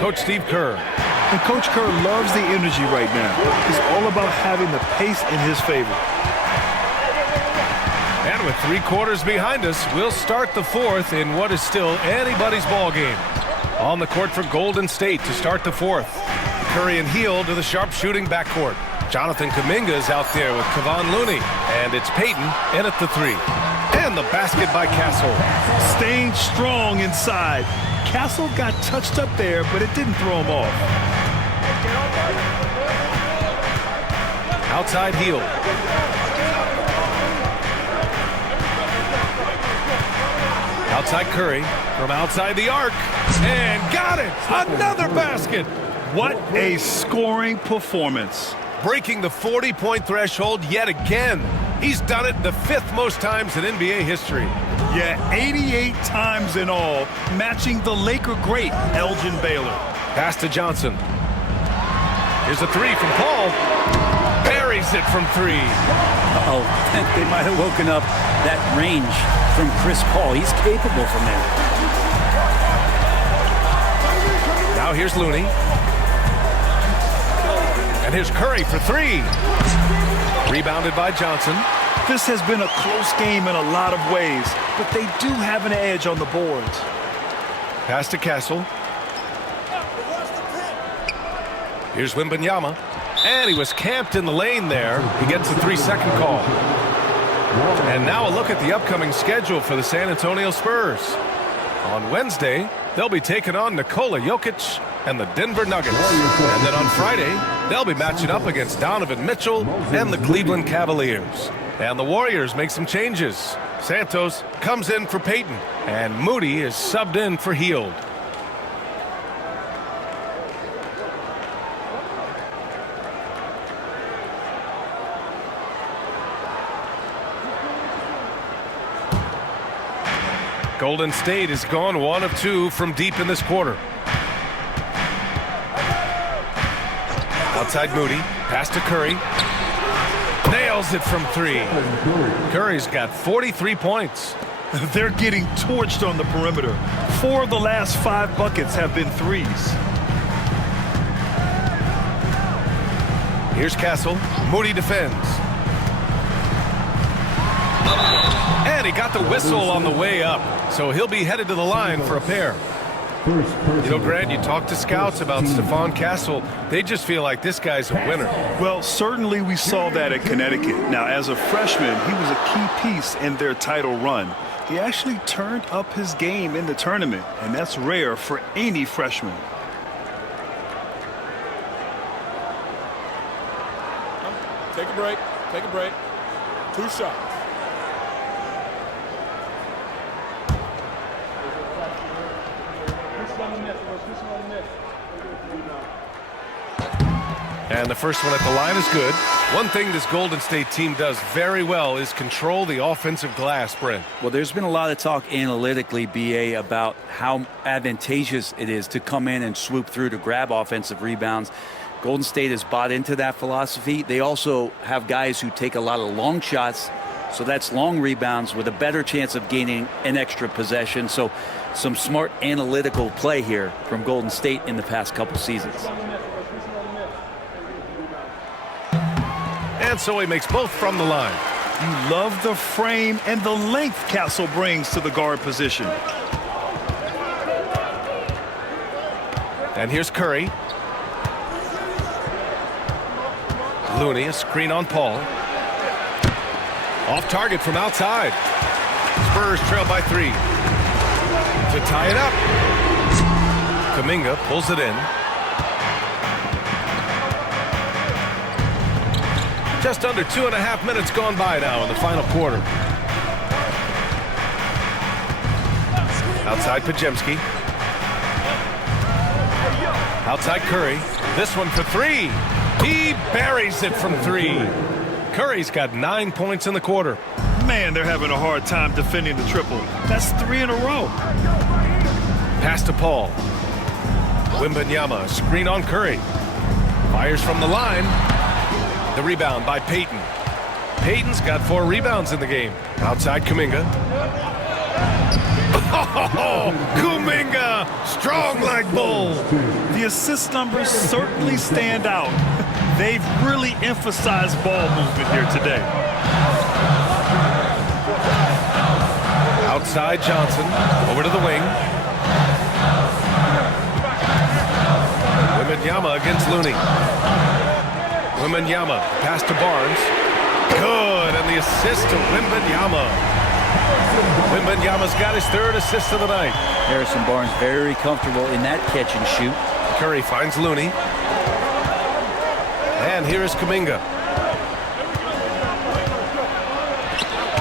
Coach Steve Kerr. And Coach Kerr loves the energy right now. It's all about having the pace in his favor. And with 3 quarters behind us, we'll start the 4th in what is still anybody's ball game. On the court for Golden State to start the 4th. Curry and Hield to the sharpshooting backcourt. Jonathan Kuminga is out there with Kevon Looney. And it's Payton in at the 3. And the basket by Castle. Staying strong inside. Castle got touched up there, but it didn't throw him off. Outside Hield. Outside Curry from outside the arc. And got it! Another basket! What a scoring performance. Breaking the 40-point threshold yet again. He's done it the 5th most times in NBA history. Yeah, 88 times in all, matching the Laker great, Elgin Baylor. Pass to Johnson. Here's a 3 from Paul. Buries it from 3. Uh-oh, they might have woken up that range from Chris Paul. He's capable from there. Now here's Looney. And here's Curry for 3. Rebounded by Johnson. This has been a close game in a lot of ways, but they do have an edge on the boards. Pass to Castle. Here's Wembanyama. And he was camped in the lane there. He gets a 3-second call. And now a look at the upcoming schedule for the San Antonio Spurs. On Wednesday, they'll be taking on Nikola Jokic and the Denver Nuggets. And then on Friday, they'll be matching up against Donovan Mitchell and the Cleveland Cavaliers. And the Warriors make some changes. Santos comes in for Payton, and Moody is subbed in for Hield. Golden State has gone 1 of 2 from deep in this quarter. Outside Moody, pass to Curry. Nails it from 3. Curry's got 43 points. They're getting torched on the perimeter. 4 of the last 5 buckets have been threes. Here's Castle. Moody defends. And he got the whistle on the way up, so he'll be headed to the line for a pair. You know, Grant, you talk to scouts about Stephon Castle. They just feel like this guy's a winner. Well, certainly we saw that at Connecticut. Now, as a freshman, he was a key piece in their title run. He actually turned up his game in the tournament, and that's rare for any freshman. Take a break. Take a break. 2 shots. And the first one at the line is good. One thing this Golden State team does very well is control the offensive glass, Brent. Well, there's been a lot of talk analytically, BA, about how advantageous it is to come in and swoop through to grab offensive rebounds. Golden State has bought into that philosophy. They also have guys who take a lot of long shots, so that's long rebounds with a better chance of gaining an extra possession. So some smart analytical play here from Golden State in the past couple seasons. And so he makes both from the line. You love the frame and the length Castle brings to the guard position. And here's Curry. Looney, a screen on Paul. Off target from outside. Spurs trail by 3. To tie it up. Kuminga pulls it in. Just under 2.5 minutes gone by now in the final quarter. Outside Pajemski. Outside Curry. This one for 3. He buries it from 3. Curry's got 9 points in the quarter. Man, they're having a hard time defending the triple. That's 3 in a row. Pass to Paul. Wembanyama, screen on Curry. Fires from the line. The rebound by Payton. Payton's got 4 rebounds in the game. Outside Kuminga. Oh, Kuminga, strong like bull. The assist numbers certainly stand out. They've really emphasized ball movement here today. Outside Johnson, over to the wing. Wembanyama against Looney. Wembanyama, pass to Barnes. Good, and the assist to Wembanyama. Wembanyama's got his third assist of the night. Harrison Barnes very comfortable in that catch and shoot. Curry finds Looney. And here is Kuminga.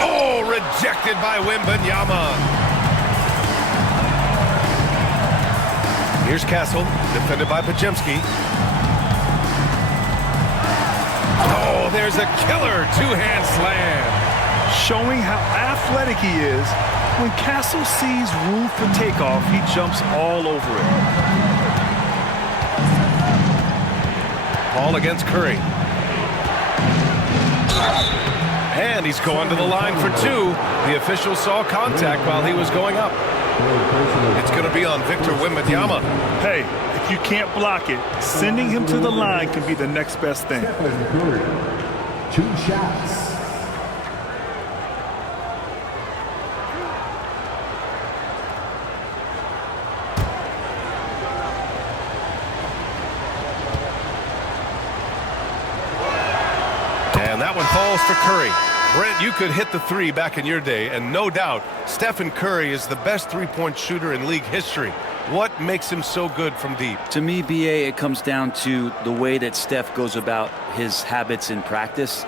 Oh, rejected by Wembanyama. Here's Castle, defended by Pajemski. Oh, there's a killer two-hand slam. Showing how athletic he is, when Castle sees room for takeoff, he jumps all over it. Paul against Curry. And he's going to the line for two. The official saw contact while he was going up. It's going to be on Victor Wembanyama. Hey, if you can't block it, sending him to the line can be the next best thing. 2 shots. And that one falls for Curry. Brent, you could hit the three back in your day, and no doubt, Stephen Curry is the best three-point shooter in league history. What makes him so good from deep? To me, BA, it comes down to the way that Steph goes about his habits in practice.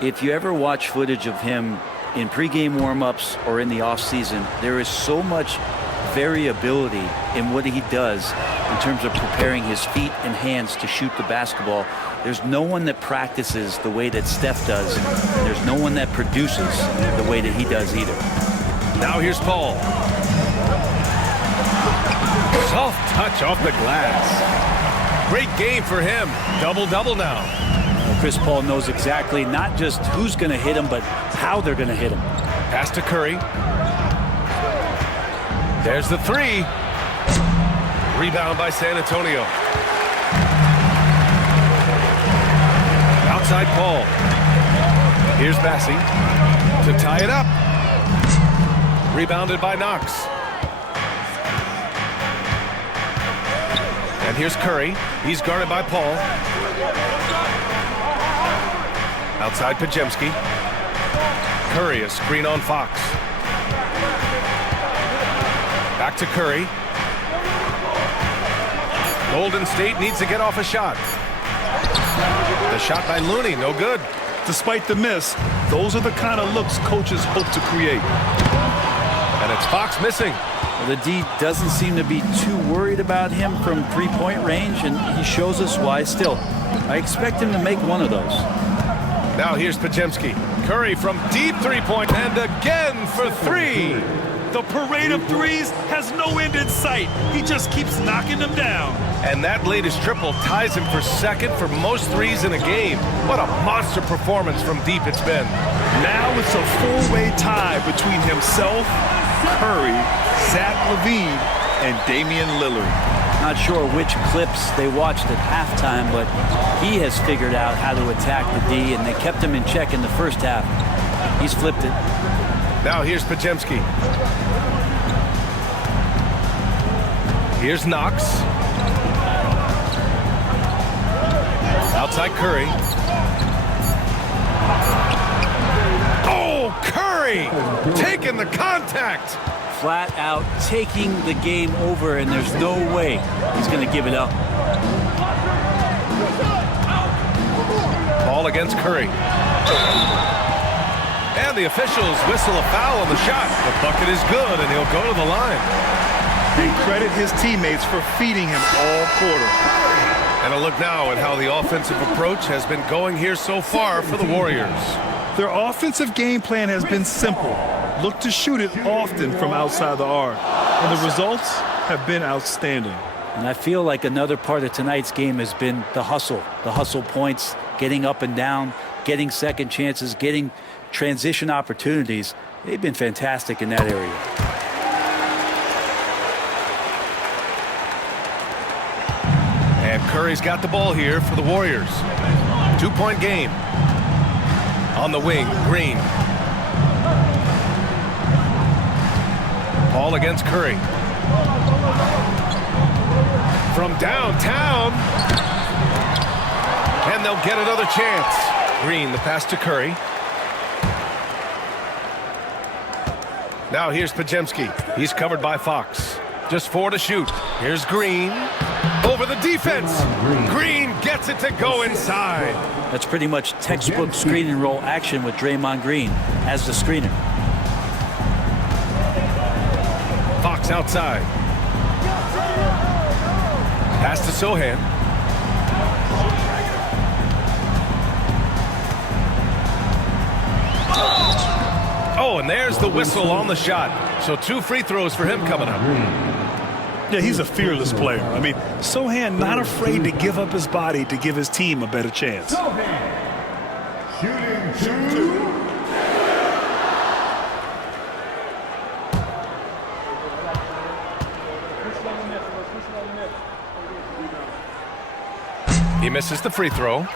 If you ever watch footage of him in pregame warm-ups or in the offseason, there is so much variability in what he does in terms of preparing his feet and hands to shoot the basketball. There's no one that practices the way that Steph does. There's no one that produces the way that he does either. Now here's Paul. Soft touch off the glass. Great game for him. Double-double now. Chris Paul knows exactly not just who's going to hit him, but how they're going to hit him. Pass to Curry. There's the three. Rebound by San Antonio. Outside Paul. Here's Bassi to tie it up. Rebounded by Knox. And here's Curry. He's guarded by Paul. Outside Pajemski. Curry, a screen on Fox. Back to Curry. Golden State needs to get off a shot. The shot by Looney, no good. Despite the miss, those are the kind of looks coaches hope to create. And it's Fox missing. Well, the D doesn't seem to be too worried about him from three-point range, and he shows us why still. I expect him to make one of those. Now here's Pajemski. Curry from deep three-point, and again for three. The parade of threes has no end in sight. He just keeps knocking them down. And that latest triple ties him for second for most threes in a game. What a monster performance from deep it's been. Now it's a four-way tie between himself, Curry, Zach LaVine, and Damian Lillard. Not sure which clips they watched at halftime, but he has figured out how to attack the D, and they kept him in check in the first half. He's flipped it. Now here's Pajemski. Here's Knox. Outside Curry. Oh, Curry! Taking the contact! Flat out taking the game over, and there's no way he's going to give it up. Ball against Curry. And the officials whistle a foul on the shot. The bucket is good, and he'll go to the line. They credit his teammates for feeding him all quarter. And a look now at how the offensive approach has been going here so far for the Warriors. Their offensive game plan has been simple. Look to shoot it often from outside the arc. And the results have been outstanding. And I feel like another part of tonight's game has been the hustle points, getting up and down, getting second chances, getting transition opportunities. They've been fantastic in that area. And Curry's got the ball here for the Warriors. 2-point game. On the wing, Green. Ball against Curry. From downtown. And they'll get another chance. Green, the pass to Curry. Now here's Pajemski. He's covered by Fox. Just 4 to shoot. Here's Green. Over the defense. Green gets it to go inside. That's pretty much textbook screen and roll action with Draymond Green as the screener. Fox outside. Pass to Sohan. Oh, and there's the whistle on the shot. So 2 free throws for him coming up. Yeah, he's a fearless player. I mean, Sohan not afraid to give up his body to give his team a better chance. Shooting 2. He misses the free throw.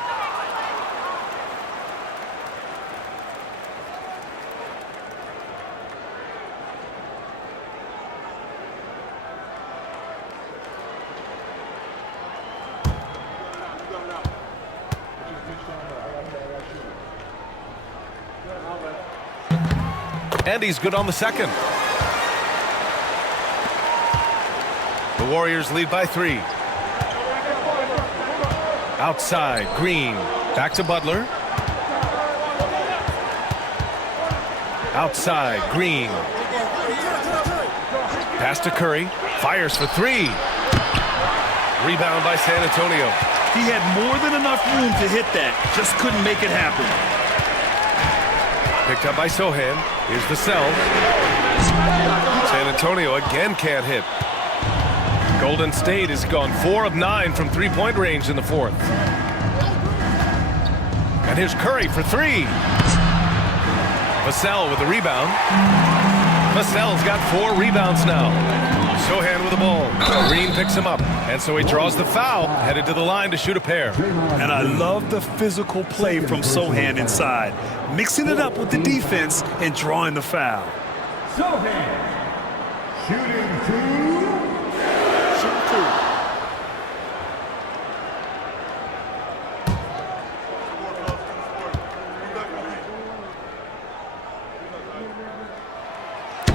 And he's good on the second. The Warriors lead by 3. Outside, Green. Back to Butler. Outside, Green. Pass to Curry. Fires for 3. Rebound by San Antonio. He had more than enough room to hit that. Just couldn't make it happen. Picked up by Sohan. Here's the sell. San Antonio again can't hit. Golden State has gone 4 of 9 from 3-point range in the 4th. And here's Curry for 3. Vassell with the rebound. Vassell's got 4 rebounds now. Sohan with the ball. Green picks him up. And so he draws the foul, headed to the line to shoot a pair. And I love the physical play from Sohan inside, mixing it up with the defense and drawing the foul. Sohan. Shooting 2.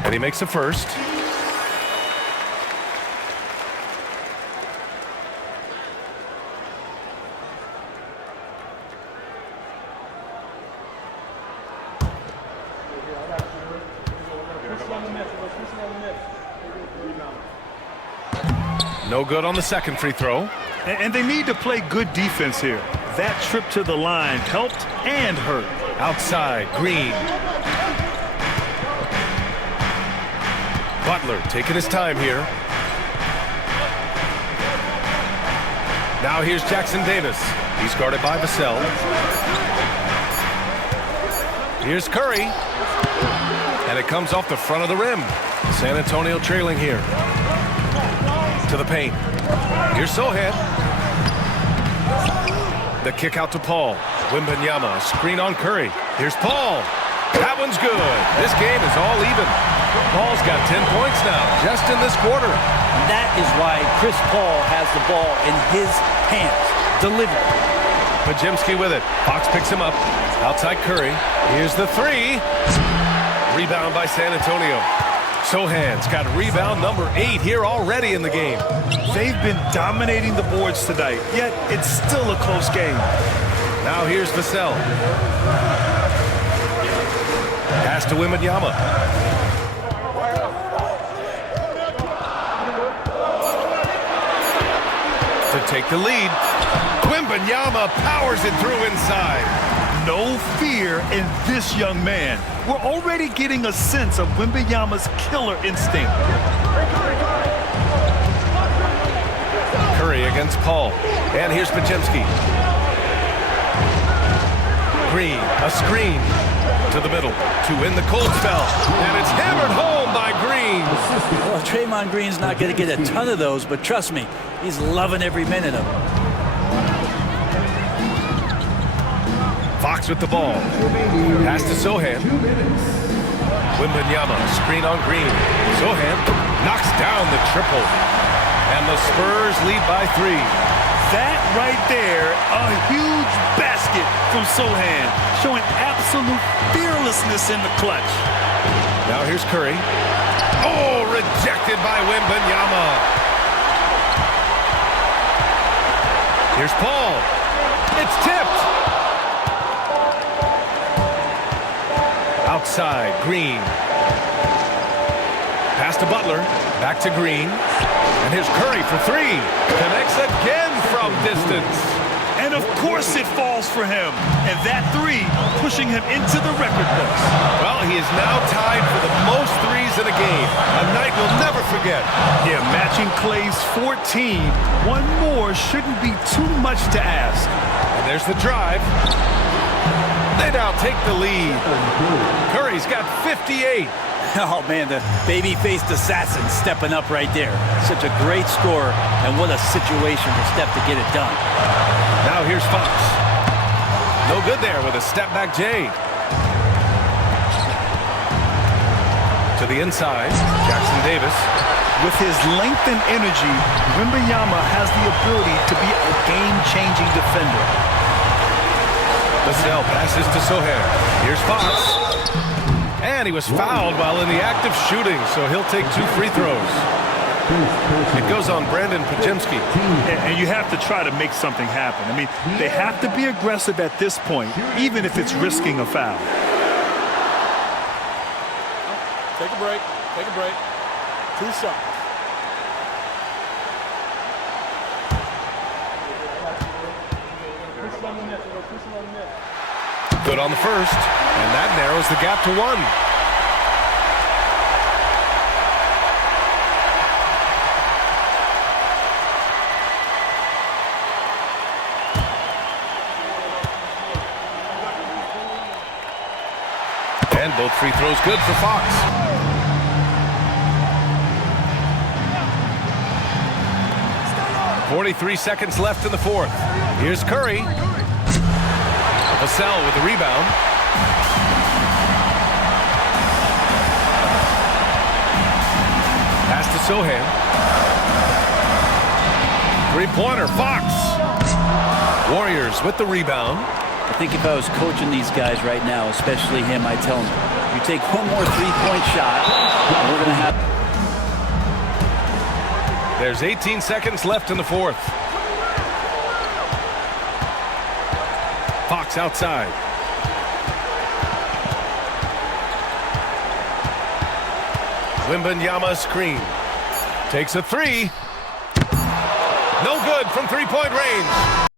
And he makes a first. No good on the second free throw. And they need to play good defense here. That trip to the line helped and hurt. Outside, Green. Butler taking his time here. Now here's Jackson Davis. He's guarded by Vassell. Here's Curry. And it comes off the front of the rim. San Antonio trailing here. To the paint. Here's Sohan. The kick out to Paul. Wembanyama, screen on Curry. Here's Paul. That one's good. This game is all even. Paul's got 10 points now, just in this quarter. That is why Chris Paul has the ball in his hands. Delivered. Pajemski with it. Fox picks him up. Outside Curry. Here's the 3. Rebound by San Antonio. Sohan's got rebound number 8 here already in the game. They've been dominating the boards tonight, yet it's still a close game. Now here's Vassell. Pass to Wembanyama. To take the lead. Wembanyama powers it through inside. No fear in this young man. We're already getting a sense of Wembanyama's killer instinct. Curry against Paul. And here's Pajemski. Green, a screen to the middle to win the cold spell. And it's hammered home by Green. Green. Well, Draymond Green's not going to get a ton of those, but trust me, he's loving every minute of it. Fox with the ball. Pass to Sohan. Wembanyama, screen on Green. Sohan knocks down the triple. And the Spurs lead by 3. That right there, a huge basket from Sohan, showing absolute fearlessness in the clutch. Now here's Curry. Oh, rejected by Wembanyama. Here's Paul. It's tipped. Outside, Green. Pass to Butler. Back to Green. And here's Curry for 3. Connects again from distance. And of course it falls for him. And that 3 pushing him into the record books. Well, he is now tied for the most threes in a game. A night we'll never forget. Yeah, matching Clay's 14. One more shouldn't be too much to ask. And there's the drive. They now take the lead. Curry's got 58. Oh, man, the baby-faced assassin stepping up right there. Such a great score, and what a situation for Steph to get it done. Now here's Fox. No good there with a step-back J. To the inside, Jackson Davis. With his length and energy, Wembanyama has the ability to be a game-changing defender. Vassell passes to Sohan. Here's Fox. And he was fouled while in the act of shooting, so he'll take 2 free throws. It goes on Brandon Pajemski. And you have to try to make something happen. I mean, they have to be aggressive at this point, even if it's risking a foul. Take a break. Take a break. 2 shots. Good on the first, and that narrows the gap to 1. And both free throws good for Fox. .43 seconds left in the 4th. Here's Curry. Vassell with the rebound. Pass to Sohan. Three-pointer, Fox. Warriors with the rebound. I think if I was coaching these guys right now, especially him, I'd tell him, you take one more three-point shot, and we're going to have... There's 18 seconds left in the 4th. Fox outside. Wembanyama screen. Takes a 3. No good from three-point range.